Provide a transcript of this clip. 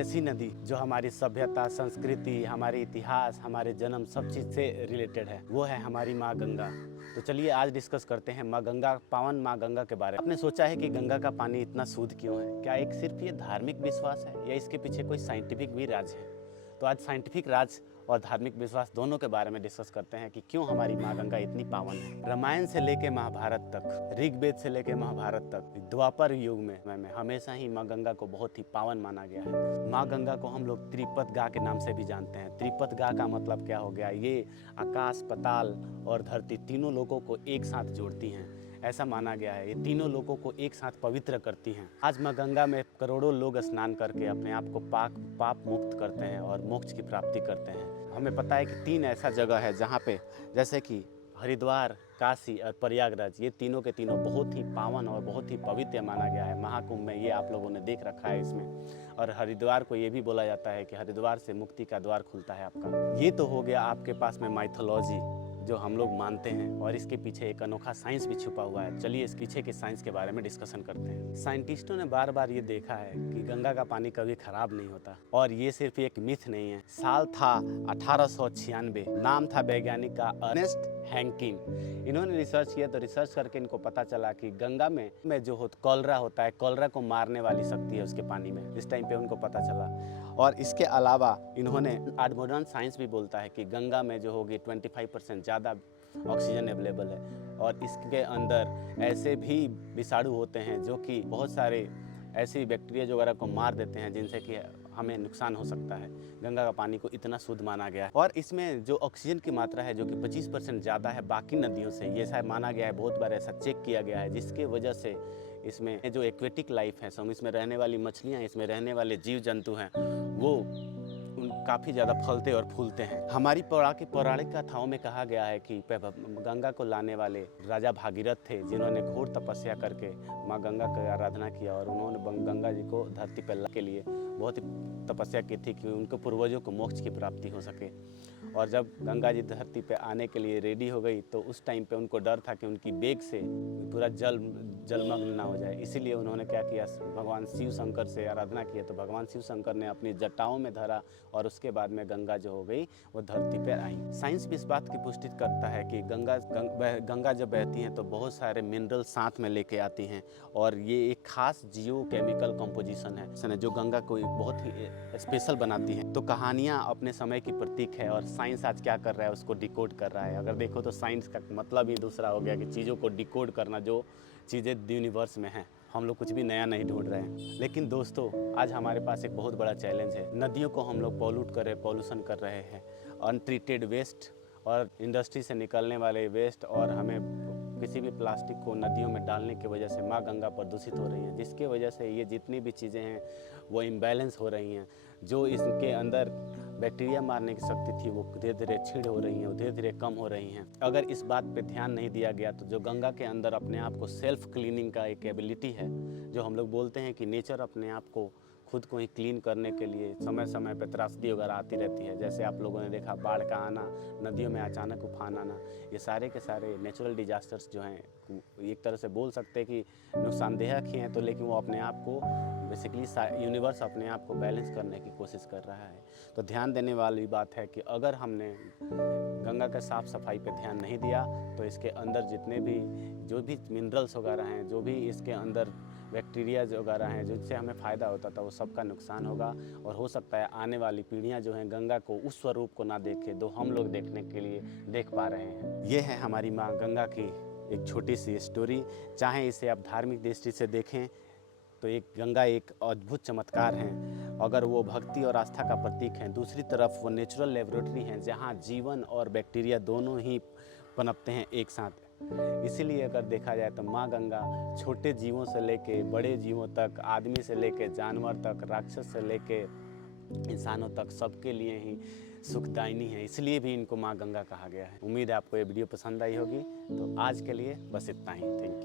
ऐसी नदी जो हमारी सभ्यता, संस्कृति, हमारे इतिहास, हमारे जन्म सब चीज़ से रिलेटेड है, वो है हमारी माँ गंगा। तो चलिए आज डिस्कस करते हैं माँ गंगा, पावन माँ गंगा के बारे में। आपने सोचा है कि गंगा का पानी इतना शुद्ध क्यों है? क्या एक सिर्फ ये धार्मिक विश्वास है या इसके पीछे कोई साइंटिफिक भी राज है? तो आज साइंटिफिक राज और धार्मिक विश्वास दोनों के बारे में डिस्कस करते हैं कि क्यों हमारी माँ गंगा इतनी पावन है। रामायण से लेके महाभारत तक, ऋग्वेद से लेके महाभारत तक, द्वापर युग में हमेशा ही माँ गंगा को बहुत ही पावन माना गया है। माँ गंगा को हम लोग त्रिपत गा के नाम से भी जानते हैं। त्रिपत गा का मतलब क्या हो गया? ये आकाश, पाताल और धरती तीनों लोगों को एक साथ जोड़ती हैं, ऐसा माना गया है। ये तीनों लोगों को एक साथ पवित्र करती हैं। आज माँ गंगा में करोड़ों लोग स्नान करके अपने आप को पाप मुक्त करते हैं और मोक्ष की प्राप्ति करते हैं। हमें पता है कि 3 ऐसा जगह है जहाँ पे, जैसे कि हरिद्वार, काशी और प्रयागराज, ये तीनों के तीनों बहुत ही पावन और बहुत ही पवित्र माना गया है। महाकुंभ में ये आप लोगों ने देख रखा है इसमें। और हरिद्वार को ये भी बोला जाता है कि हरिद्वार से मुक्ति का द्वार खुलता है आपका। ये तो हो गया आपके पास में माइथोलॉजी जो हम लोग मानते हैं, और इसके पीछे एक अनोखा साइंस भी छुपा हुआ है। चलिए इस पीछे के साइंस के बारे में डिस्कशन करते हैं। साइंटिस्टों ने बार बार ये देखा है कि गंगा का पानी कभी खराब नहीं होता, और ये सिर्फ एक मिथ नहीं है। साल था 1896, नाम था वैज्ञानिक का अर्नेस्ट हैंकिन। इन्होंने रिसर्च किया, तो रिसर्च करके इनको पता चला कि गंगा में जो कॉलरा होता है, कॉलरा को मारने वाली शक्ति है उसके पानी में। इस टाइम पे उनको पता चला। और इसके अलावा इन्होंने, आज मॉडर्न साइंस भी बोलता है कि गंगा में जो होगी 25% ज़्यादा ऑक्सीजन अवेलेबल है, और इसके अंदर ऐसे भी विषाणु होते हैं जो कि बहुत सारे ऐसी बैक्टीरिया जो वगैरह को मार देते हैं, जिनसे कि हमें नुकसान हो सकता है। गंगा का पानी को इतना शुद्ध माना गया है। और इसमें जो ऑक्सीजन की मात्रा है जो कि 25% ज़्यादा है बाकी नदियों से, ये शायद माना गया है, बहुत बार ऐसा चेक किया गया है, जिसके वजह से इसमें जो एक्वेटिक लाइफ है, इसमें रहने वाली मछलियाँ, इसमें रहने वाले जीव जंतु हैं, वो काफ़ी ज़्यादा फलते और फूलते हैं। हमारी पौराणिक कथाओं में कहा गया है कि गंगा को लाने वाले राजा भागीरथ थे, जिन्होंने घोर तपस्या करके माँ गंगा की आराधना किया, और उन्होंने गंगा जी को धरती पर लाने के लिए बहुत ही तपस्या की थी कि उनके पूर्वजों को मोक्ष की प्राप्ति हो सके। और जब गंगा जी धरती पे आने के लिए रेडी हो गई, तो उस टाइम पे उनको डर था कि उनकी बेग से पूरा जलमग्न ना हो जाए। इसीलिए उन्होंने क्या किया, भगवान शिव शंकर से आराधना किया। तो भगवान शिव शंकर ने अपनी जटाओं में धरा, और उसके बाद में गंगा जो हो गई वो धरती पर आई। साइंस भी इस बात की पुष्टि करता है कि गंगा जब बहती हैं तो बहुत सारे मिनरल साथ में लेके आती हैं, और ये एक खास जियो केमिकल कंपोजिशन है जो गंगा को बहुत ही स्पेशल बनाती है। तो कहानियाँ अपने समय की प्रतीक है, और साइंस आज क्या कर रहा है, उसको डिकोड कर रहा है। अगर देखो तो साइंस का मतलब ही दूसरा हो गया कि चीज़ों को डिकोड करना, जो चीज़ें यूनिवर्स में हैं। हम लोग कुछ भी नया नहीं ढूंढ रहे हैं। लेकिन दोस्तों, आज हमारे पास एक बहुत बड़ा चैलेंज है। नदियों को हम लोग पॉल्यूशन कर रहे हैं। अनट्रीटेड वेस्ट और इंडस्ट्री से निकलने वाले वेस्ट, और हमें किसी भी प्लास्टिक को नदियों में डालने की वजह से माँ गंगा प्रदूषित हो रही है, जिसके वजह से ये जितनी भी चीज़ें हैं वो इम्बैलेंस हो रही हैं। जो इसके अंदर बैक्टीरिया मारने की शक्ति थी वो धीरे धीरे क्षीण हो रही हैं, वो धीरे धीरे कम हो रही हैं। अगर इस बात पे ध्यान नहीं दिया गया तो जो गंगा के अंदर अपने आप को सेल्फ क्लीनिंग का एक एबिलिटी है, जो हम लोग बोलते हैं कि नेचर अपने आप को खुद को ही क्लीन करने के लिए समय समय पर त्रासदी वगैरह आती रहती है। जैसे आप लोगों ने देखा, बाढ़ का आना, नदियों में अचानक उफान आना, ये सारे के सारे नेचुरल डिजास्टर्स जो हैं, एक तरह से बोल सकते हैं कि नुकसानदेह ही हैं, तो लेकिन वो अपने आप को बेसिकली यूनिवर्स अपने आप को बैलेंस करने की कोशिश कर रहा है। तो ध्यान देने वाली बात है कि अगर हमने गंगा के साफ़ सफाई पे ध्यान नहीं दिया तो इसके अंदर जितने भी जो भी मिनरल्स वगैरह हैं, जो भी इसके अंदर बैक्टीरिया वगैरह हैं, जिससे हमें फ़ायदा होता था, वो सबका नुकसान होगा। और हो सकता है आने वाली पीढ़ियां जो हैं गंगा को उस स्वरूप को ना देखें जो हम लोग देखने के लिए देख पा रहे हैं। ये है हमारी माँ गंगा की एक छोटी सी स्टोरी। चाहे इसे आप धार्मिक दृष्टि से देखें तो गंगा एक अद्भुत चमत्कार हैं। अगर वो भक्ति और आस्था का प्रतीक हैं, दूसरी तरफ वो नेचुरल लेबोरेटरी हैं, जहाँ जीवन और बैक्टीरिया दोनों ही पनपते हैं एक साथ। इसीलिए अगर देखा जाए तो माँ गंगा छोटे जीवों से लेके बड़े जीवों तक, आदमी से लेके जानवर तक, राक्षस से लेके इंसानों तक, सबके लिए ही सुखदायिनी है। इसलिए भी इनको माँ गंगा कहा गया है। उम्मीद है आपको ये वीडियो पसंद आई होगी। तो आज के लिए बस इतना ही। Thank you.